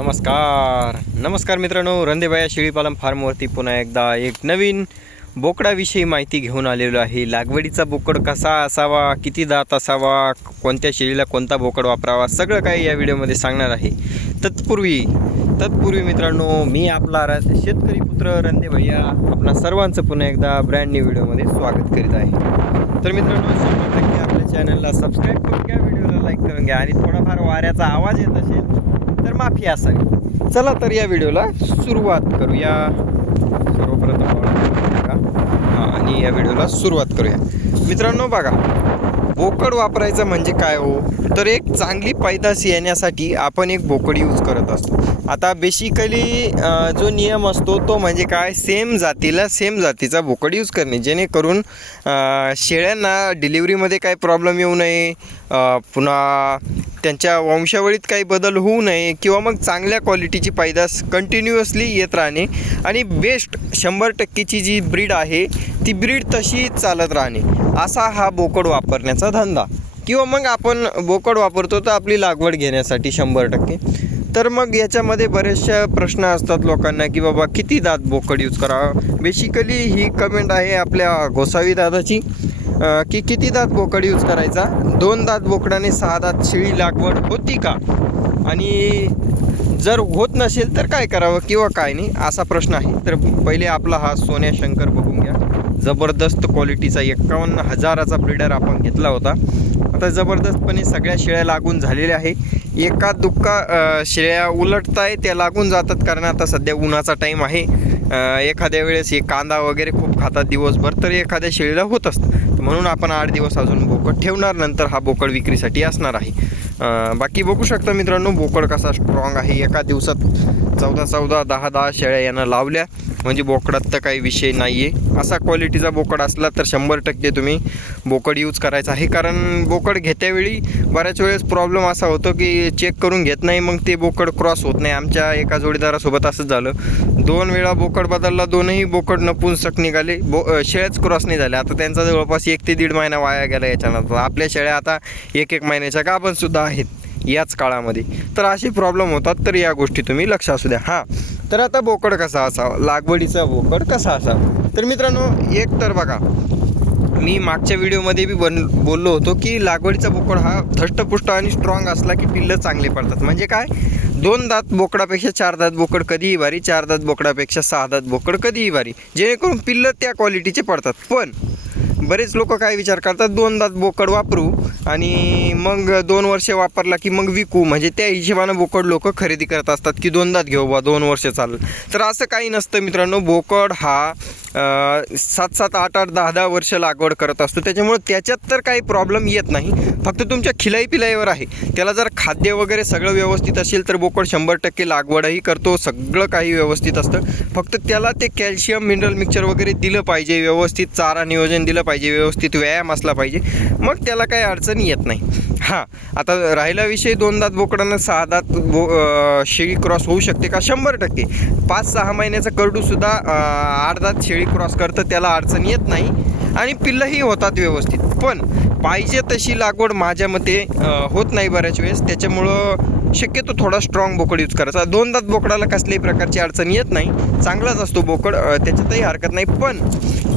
नमस्कार. नमस्कार मित्रांनो रंदेबाया शेळीपालन फार्मवरती पुन्हा एकदा एक नवीन बोकडाविषयी माहिती घेऊन आलेलो आहे. लागवडीचा बोकड कसा असावा किती दात असावा कोणत्या शेळीला कोणता बोकड वापरावा सगळं काही या व्हिडिओमध्ये सांगणार आहे. तत्पूर्वी तत्पूर्वी मित्रांनो मी आपला र शेतकरी पुत्र रंदे भैया आपणा सर्वांचं पुन्हा एकदा ब्रँड न्यू व्हिडिओमध्ये स्वागत करीत आहे. तर मित्रांनो शंभर टक्के आपल्या चॅनलला सबस्क्राईब करून घ्या व्हिडिओला लाईक करून घ्या. आणि थोडाफार वाऱ्याचा आवाज येत असेल तर माफी असावी. चला तर या व्हिडिओला सुरुवात करूया. सर्वप्रथम आणि या व्हिडिओला सुरुवात करूया. मित्रांनो बघा. बोकड वापरायचं म्हणजे काय हो? तर एक चांगली पैदास येण्यासाठी आपण एक बोकड यूज करत असतो. आता बेसिकली जो नियम असतो तो म्हणजे काय? सेम जातीला सेम जातीचा बोकड यूज करणे. जेणेकरून शेळ्यांना डिलिव्हरीमध्ये काही प्रॉब्लेम येऊ नये पुन्हा त्यांच्या वंशावळीत काही बदल होऊ नये किंवा मग चांगल्या क्वालिटीची पैदास कंटिन्युअसली येत राहणे. आणि बेस्ट शंभर टक्केची जी ब्रीड आहे ती ब्रीड तशी चालत राहणे. असा हा बोकड वापरण्याचा धंदा. किंवा मग आपण बोकड वापरतो तर आपली लागवड घेण्यासाठी शंभर टक्के. तर मग याच्यामध्ये बरेचशा प्रश्न असतात लोकांना की बाबा किती दात बोकड यूज करावा बेसिकली ही कमेंट आहे आपल्या गोसावी दादाची की किती दात बोकड यूज करायचा? दोन दात बोकडाने सहा दात शिळी लागवड होती का? आणि जर होत नसेल तर काय करावं किंवा काय नाही असा प्रश्न आहे. तर पहिले आपला हा सोन्या शंकर बघून घ्या. जबरदस्त क्वालिटीचा एक्कावन्न हजाराचा ब्रीडर आपण घेतला होता. आता जबरदस्तपणे सगळ्या शेळ्या लागून झालेल्या आहे. एका दुक्का शेळ्या शेळ्या उलटताय त्या लागून जातात कारण आता सध्या उन्हाचा टाईम आहे. एखाद्या वेळेस हे कांदा वगैरे खूप खातात दिवसभर तर एखाद्या शेळीला होत असतं. म्हणून आपण आठ दिवस अजून बोकड ठेवणार नंतर हा बोकड विक्रीसाठी असणार आहे. बाकी बघू शकता मित्रांनो बोकड कसा स्ट्रॉंग आहे. एका दिवसात चौदा चौदा दहा दहा शेळ्या यानं लावल्या. म्हणजे बोकडात तर काही विषय नाही आहे असा क्वालिटीचा बोकड असला तर शंभर टक्के तुम्ही बोकड यूज करायचा आहे. कारण बोकड घेत्यावेळी बऱ्याच वेळेस प्रॉब्लेम असा होतो की चेक करून घेत नाही मग ते बोकड क्रॉस होत नाही. आमच्या एका जोडीदारासोबत असंच झालं. दोन वेळा बोकड बदलला दोनही बोकड नपुंसक निघाले. बो शेळ्याच क्रॉस नाही झाले आता त्यांचा जवळपास एक ते दीड महिना वाया गेला याच्यानंतर. आपल्या शेळ्या आता एक एक महिन्याच्या गाभणसुद्धा आहेत याच काळामध्ये. तर असे प्रॉब्लेम होतात तर या गोष्टी तुम्ही लक्ष असू द्या. हां. तर आता बोकड कसा असावा? लागवडीचा बोकड कसा असावा? तर मित्रांनो एक तर बघा मी मागच्या व्हिडिओमध्ये बी बन बोललो होतो की लागवडीचा बोकड हा धष्टपुष्ट आणि स्ट्रॉंग असला की पिल्लं चांगले पडतात. म्हणजे काय? दोन दात बोकडापेक्षा चार दात बोकड कधीही भारी चार दात बोकडापेक्षा सहा दात बोकड कधीही भारी. जेणेकरून पिल्लं त्या क्वालिटीचे पडतात. पण बरेच लोक काय विचार करतात दोन दात बोकड वापरू आणि मग दोन वर्ष वापरला की मग विकू. म्हणजे त्या हिशोबानं बोकड लोक खरेदी करत असतात की दोन दात घेऊ बा दोन वर्ष चालेल तर असं काही नसतं मित्रांनो. बोकड हा सात सात आठ आठ दहा दहा वर्ष लागवड करत असतो. त्याच्यामुळे त्याच्यात तर काही प्रॉब्लेम येत नाही. फक्त तुमच्या खिलाई पिलाईवर आहे. त्याला जर खाद्य वगैरे सगळं व्यवस्थित असेल तर बोकड शंभर टक्के लागवडही करतो. सगळं काही व्यवस्थित असतं. फक्त त्याला ते कॅल्शियम मिनरल मिक्सर वगैरे दिलं पाहिजे. व्यवस्थित चारा नियोजन दिलं पाहिजे. व्यवस्थित व्यायाम असला पाहिजे. मग त्याला काही अडचण येत नाही. हां आता राहिला विषय दोन दात बोकडांना सहा दात बो शेळी क्रॉस होऊ शकते का? शंभर टक्के. पाच सहा महिन्याचा करडूसुद्धा आठ दात शेळी क्रॉस करतं त्याला अडचण येत नाही. आणि पिल्लंही होतात व्यवस्थित. पण पाहिजे तशी लागवड माझ्या मते होत नाही बऱ्याच वेळेस. त्याच्यामुळं शक्यतो थोडा स्ट्रॉंग बोकड यूज करायचा. दोनदात बोकडाला कसल्याही प्रकारची अडचण येत नाही. चांगलाच असतो बोकड त्याच्यातही हरकत नाही. पण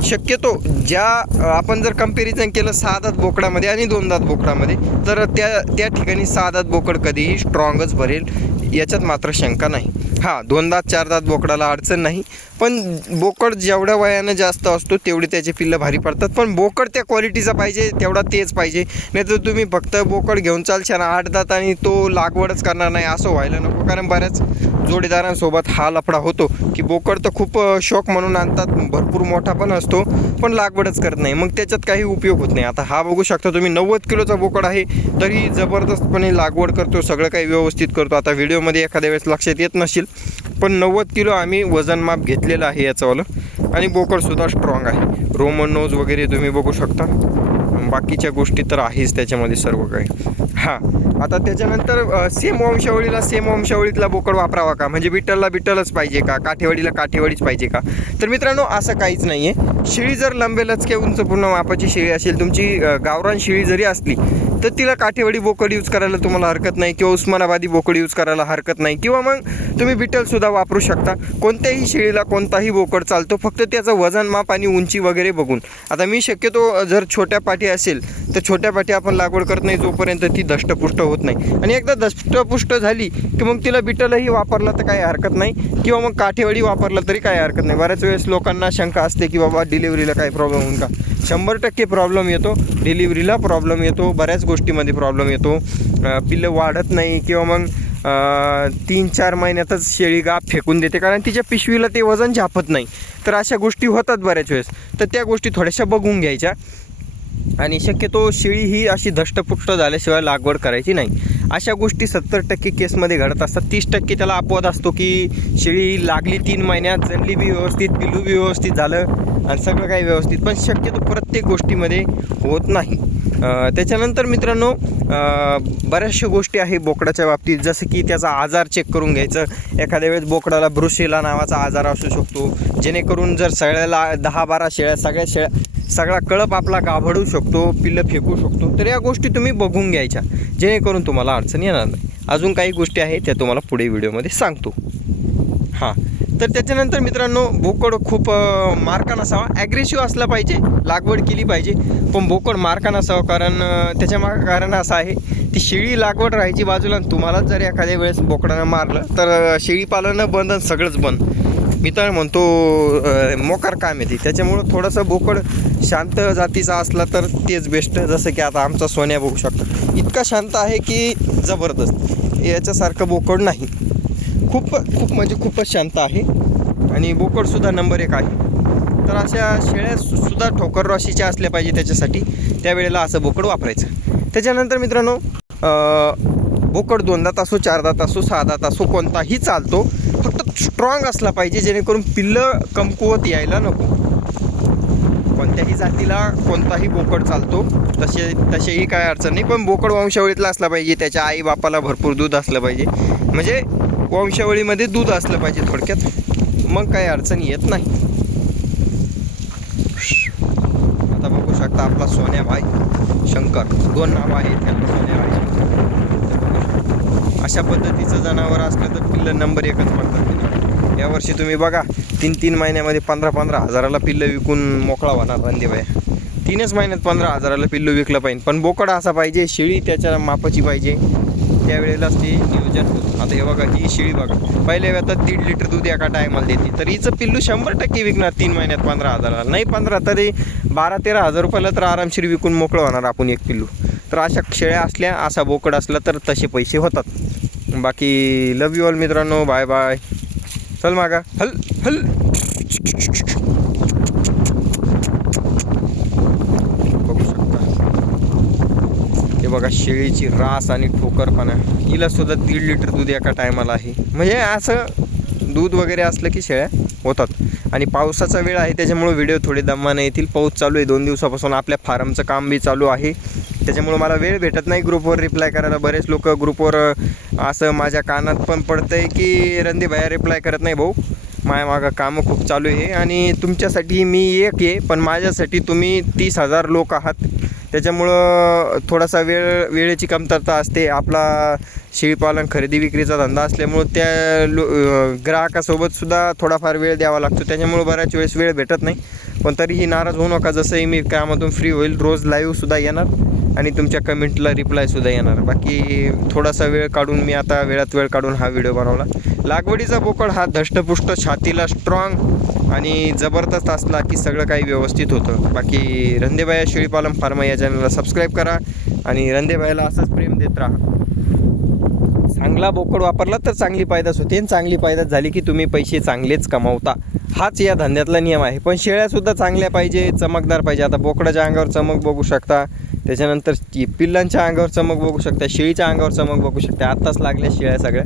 शक्यतो ज्या आपण जर कंपॅरिझन केलं सहा दात बोकडामध्ये आणि दोन दात बोकडामध्ये तर त्या त्या ठिकाणी सहा दात बोकड कधीही स्ट्रॉंगच भरेल. याच्यात मात्र शंका नाही. हां दोनदा चार दात बोकडाला अडचण नाही पण बोकड जेवढ्या वयानं जास्त असतो तेवढे त्याचे पिल्लं भारी पडतात. पण बोकड त्या क्वालिटीचा पाहिजे तेवढा तेच पाहिजे. नाही तर तुम्ही फक्त बोकड घेऊन चालशाल आठ दात आणि तो लागवडच करणार नाही असं व्हायला नको. कारण बऱ्याच जोडीदारांसोबत हा लफडा होतो की बोकड तर खूप शौक म्हणून आणतात भरपूर मोठा पण असतो पण लागवडच करत नाही. मग त्याच्यात काही उपयोग होत नाही. आता हा बघू शकता तुम्ही नव्वद किलोचा बोकड आहे तरी जबरदस्तपणे लागवड करतो सगळं काही व्यवस्थित करतो. आता व्हिडिओमध्ये एखाद्या वेळेस लक्षात येत नसेल पण नव्वद किलो आम्ही वजनमाप घेतलेलं आहे याचंवालं आणि बोकडसुद्धा स्ट्रॉंग आहे. रोमन नोज वगैरे तुम्ही बघू शकता. बाकीच्या गोष्टी तर आहेच त्याच्यामध्ये सर्व काही. हां. आता त्याच्यानंतर सेम वंशावळीला सेम वंशावळीतला बोकड वापरावा का? म्हणजे बिट्टलला बिट्टलच पाहिजे का? काठेवाडीला काठेवाडीच पाहिजे का? तर मित्रांनो असं काहीच नाही आहे शिळी जर लंबेलच के उंच पूर्ण मापाची शेळी असेल तुमची गावरान शिळी जरी असली तर तिला काठेवाडी बोकड यूज करायला तुम्हाला हरकत नाही किंवा उस्मानाबादी बोकड यूज करायला हरकत नाही. किंवा मग तुम्ही बिटलसुद्धा वापरू शकता. कोणत्याही शेळीला कोणताही बोकड चालतो फक्त त्याचं वजन माप आणि उंची वगैरे बघून. आता मी शक्यतो जर छोट्या पाठी असेल तर छोट्या पाठी आपण लागवड करत नाही जोपर्यंत ती दष्टपुष्ट होत नाही. आणि एकदा दष्टपुष्ट झाली की मग तिला बिटलही वापरला तर काही हरकत नाही किंवा मग काठेवाडी वापरला तरी काही हरकत नाही. बऱ्याच वेळेस लोकांना शंका असते की बाबा डिलिव्हरीला काही प्रॉब्लेम होऊन का? शंभर टक्के प्रॉब्लेम येतो. डिलिव्हरीला प्रॉब्लेम येतो. बऱ्याच गोष्टीमध्ये प्रॉब्लेम येतो. पिल्लं वाढत नाही किंवा मग तीन चार महिन्यातच शेळी गाप फेकून देते. कारण तिच्या पिशवीला ते वजन झापत नाही. तर अशा गोष्टी होतात बऱ्याच वेळेस. तर त्या गोष्टी थोड्याशा बघून घ्यायच्या. आणि शक्यतो शेळी ही अशी धष्टपुष्ट झाल्याशिवाय लागवड करायची नाही. अशा गोष्टी सत्तर टक्के केसमध्ये घडत असतात. तीस टक्के त्याला अपवाद असतो की शेळी लागली तीन महिन्यात जणली बी व्यवस्थित पिल्लू बी व्यवस्थित झालं आणि सगळं काही व्यवस्थित. पण शक्यतो प्रत्येक गोष्टीमध्ये होत नाही. त्याच्यानंतर मित्रांनो बऱ्याचशा गोष्टी आहे बोकडाच्या बाबतीत. जसं की त्याचा आजार चेक करून घ्यायचं. एखाद्या वेळेस बोकडाला ब्रुशेला नावाचा आजार असू शकतो. जेणेकरून जर सगळ्याला दहा बारा शेळ्या सगळ्या शेळ्या सगळा कळप आपला गाभडू शकतो पिल्लं फेकू शकतो. तर या गोष्टी तुम्ही बघून घ्यायच्या. जेणेकरून तुम्हाला अडचण येणार नाही. अजून काही गोष्टी आहेत त्या तुम्हाला पुढे व्हिडिओमध्ये सांगतो. हां. तर त्याच्यानंतर मित्रांनो बोकड खूप मारका नसावा ॲग्रेसिव्ह असला पाहिजे लागवड केली पाहिजे. पण बोकड मारका नसावा कारण त्याच्यामाग त्याच्या कारण असं आहे ती शेळी लागवड राहायची बाजूला तुम्हालाच जर एखाद्या वेळेस बोकडानं मारलं तर शेळी पालनं बंद आणि सगळंच बंद. मी तर म्हणतो मोकार काम येते त्याच्यामुळं थोडंसं बोकड शांत जातीचा असला तर तेच बेस्ट जसं की आता आमचा सोन्या बघू शकतो. इतका शांत आहे की जबरदस्त. याच्यासारखं बोकड नाही. खूप खूप म्हणजे खूपच शांत आहे. आणि बोकडसुद्धा नंबर एक आहे. तर अशा शेळ्या सु- सुद्धा ठोकर राशीच्या असल्या पाहिजे त्याच्यासाठी. त्यावेळेला असं बोकड वापरायचं. त्याच्यानंतर मित्रांनो बोकड दोनदा तासो चारदा तासो सहादा असो कोणताही चालतो फक्त स्ट्रॉंग असला पाहिजे जेणेकरून पिल्लं कमकुवत यायला नको. कोणत्याही जातीला कोणताही बोकड चालतो तसे तसेही काय अडचण नाही. पण बोकड वंशावळीतला असला पाहिजे त्याच्या आई बापाला भरपूर दूध असलं पाहिजे. म्हणजे वंशावळीमध्ये दूध असलं पाहिजे थोडक्यात. मग काही अडचण येत नाही. आता बघू शकता आपला सोन्या भाई शंकर. दोन नावं आहेत त्याला सोन्या भाई अशा पद्धतीचं जनावर असलं तर पिल्लं नंबर एकच पडतात. यावर्षी तुम्ही बघा तीन तीन महिन्यामध्ये पंधरा पंधरा हजाराला पिल्लं विकून मोकळा होणार रणदेबाया तीनच महिन्यात पंधरा हजाराला पिल्लू विकलं पाहिजे. पण बोकडा असा पाहिजे शेळी त्याच्या मापाची पाहिजे. त्यावेळेलाच ते नियोजन होतं. आता हे बघा ही शेळी बघा. पहिल्या वेळात दीड लिटर दूध एका टायमाला देते. तर हिचं पिल्लू शंभर टक्के विकणार तीन महिन्यात पंधरा हजाराला. नाही पंधरा तरी बारा तेरा हजार रुपयाला तर आरामशीर विकून मोकळं होणार आपण एक पिल्लू. तर अशा शेळ्या असल्या असा बोकड असला तर तसे पैसे होतात. बाकी लव यू ऑल मित्रांनो. बाय बाय चल मागा. हल हल बघू शकता हे बघा शेळीची रास आणि ठोकरपणा. हिला सुद्धा दीड लिटर दूध एका टायमाला आहे. म्हणजे असं दूध वगैरे असलं की शेळ्या होतात. आणि पावसाचा वेळ आहे त्याच्यामुळं व्हिडिओ थोडे दमाने येतील. पाऊस चालू आहे दोन दिवसापासून आपल्या फार्मचं काम बी चालू आहे. त्याच्यामुळं मला वेळ भेटत नाही ग्रुपवर रिप्लाय करायला. बरेच लोक ग्रुपवर असं माझ्या कानात पण पडतं आहे की रणदीप भया रिप्लाय करत नाही भाऊ. माझ्या मागं कामं खूप चालू आहे आणि तुमच्यासाठी मी एक आहे पण माझ्यासाठी तुम्ही तीस हजार लोक आहात. त्याच्यामुळं थोडासा वेळ वेळेची कमतरता असते. आपला शेळीपालन खरेदी विक्रीचा धंदा असल्यामुळं त्या लो ग्राहकासोबतसुद्धा थोडाफार वेळ द्यावा लागतो. त्याच्यामुळं बऱ्याच वेळेस वेळ भेटत नाही. पण तरीही नाराज होऊ नका. जसंही मी कामातून फ्री होईल रोज लाईव्हसुद्धा येणार. आणि तुमच्या कमेंटला रिप्लायसुद्धा येणार. बाकी थोडासा वेळ काढून मी आता वेळात वेळ काढून हा व्हिडिओ बनवला लागवडीचा बोकड हा धष्टपुष्ट छातीला स्ट्रॉंग आणि जबरदस्त असला की सगळं काही व्यवस्थित होतं. बाकी रंदेबाया शेळीपालन फार्मा या चॅनलला सबस्क्राईब करा आणि रंदेबायाला असंच प्रेम देत राहा. चांगला बोकड वापरला तर चांगली पायदास होते आणि चांगली पायदास झाली की तुम्ही पैसे चांगलेच कमावता. हाच या धंद्यातला नियम आहे. पण शेळ्यासुद्धा चांगल्या पाहिजे चमकदार पाहिजे. आता बोकडाच्या अंगावर चमक बघू शकता. त्याच्यानंतर पिल्लांच्या अंगावर चमक बघू शकता शेळीच्या अंगावर चमक बघू शकता. आत्ताच लागल्या शेळ्या सगळ्या.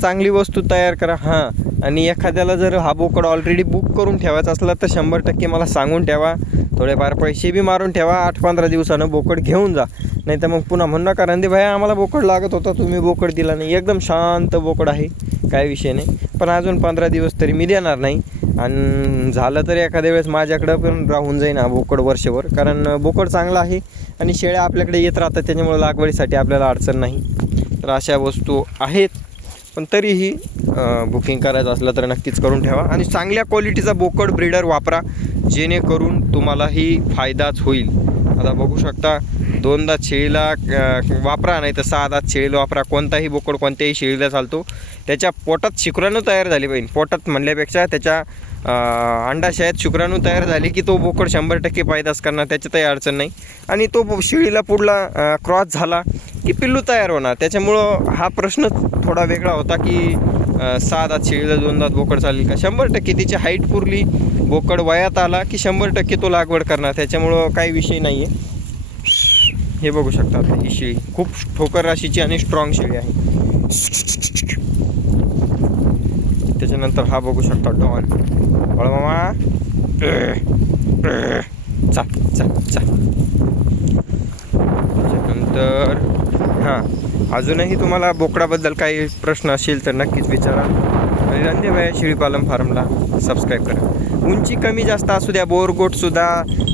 चांगली वस्तू तयार करा. हां. आणि एखाद्याला जर हा बोकड ऑलरेडी बुक करून ठेवायचा असला तर शंभर टक्के मला सांगून ठेवा. थोडेफार पैसे बी मारून ठेवा. आठ पंधरा दिवसानं बोकड घेऊन जा. नाही तर मग पुन्हा म्हणणं कारण दे भाई आम्हाला बोकड लागत होता. तुम्ही बोकड दिला नाही. एकदम शांत बोकड आहे. काय विषय नाही. पण अजून पंधरा दिवस तरी मी देणार नाही. आणि झालं तर एखाद्या वेळेस माझ्याकडं पण राहून जाईन हा बोकड वर्षभर. कारण बोकड चांगला आहे आणि शेळ्या आपल्याकडे येत राहतात त्याच्यामुळे लागवडीसाठी आपल्याला अडचण नाही. तर अशा वस्तू आहेत. पण तरीही बुकिंग करायचं असलं तर नक्कीच करून ठेवा. आणि चांगल्या क्वालिटीचा बोकड ब्रीडर वापरा जेणेकरून तुम्हालाही फायदाच होईल. आता बघू शकता दोनदा शेळीला वापरा नाही तर सहा दात शेळीला वापरा. कोणताही बोकड कोणत्याही शेळीला चालतो. त्याच्या पोटात शुक्राणू तयार झाली पाहिजे पोटात म्हणल्यापेक्षा त्याच्या अंडाशयात शुक्राणू तयार झाले की तो बोकड शंभर टक्के पायदास करणार. त्याच्यातही अडचण नाही. आणि तो शेळीला पुढला क्रॉस झाला की पिल्लू तयार होणार. त्याच्यामुळं हा प्रश्न थोडा वेगळा होता की सहा दात शेळीला दोन दात बोकड चालेल का? शंभर टक्के तिची हाईट पुरली. बोकड वयात आला की शंभर टक्के तो लागवड करणार. त्याच्यामुळं काही विषय नाही आहे हे बघू शकता ही शेळी. खूप ठोकर राशीची आणि स्ट्रॉंग शेळी आहे. त्याच्यानंतर हा बघू शकता डॉन बळ मामा. चा चा चा त्याच्यानंतर हां. अजूनही तुम्हाला बोकडाबद्दल काही प्रश्न असेल तर नक्कीच विचारा. आणि रणदेबाई शेळीपालन फार्मला सबस्क्राईब करा. उंची कमी जास्त असू द्या बोरगोटसुद्धा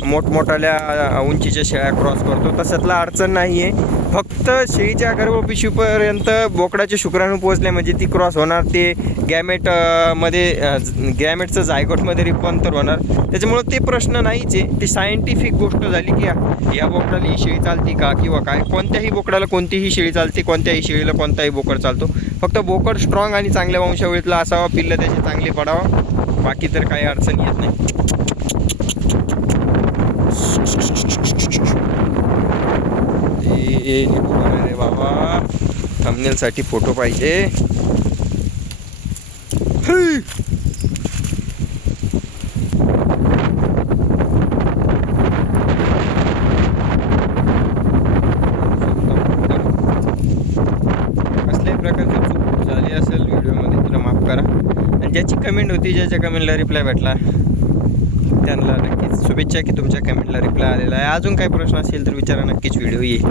मोठमोठाल्या उंचीच्या शेळ्या क्रॉस करतो. तशातला अडचण नाही आहे फक्त शेळीच्या गर्भपिशवीपर्यंत बोकडाचे शुक्राणू पोहोचले म्हणजे ती क्रॉस होणार ते गॅमेटमध्ये गॅमेटचं जायगोटमध्ये रूपांतर होणार. त्याच्यामुळं ते प्रश्न नाहीच आहे. ती सायंटिफिक गोष्ट झाली की या- बोकडाला ही शेळी चालते का किंवा काय? कोणत्याही बोकडाला कोणतीही शेळी चालते कोणत्याही शेळीला कोणताही बोकड चालतो. फक्त बोकड स्ट्रॉंग आणि चांगल्या वंशावळीतला असावा पिल्लं त्याचे चांगले पडावा. बाकी तर काही अडचण येत नाही. ए, निघू रे बाबा. थंबनेलसाठी फोटो पाहिजे. कसल्याही प्रकारची चूक झाली असेल व्हिडिओमध्ये तुला माफ करा. आणि ज्याची कमेंट होती ज्याच्या कमेंटला रिप्लाय भेटला त्यांना नक्कीच शुभेच्छा की तुमच्या कमेंटला रिप्लाय आलेला आहे. अजून काही प्रश्न असेल तर विचारा नक्कीच व्हिडिओ येईल.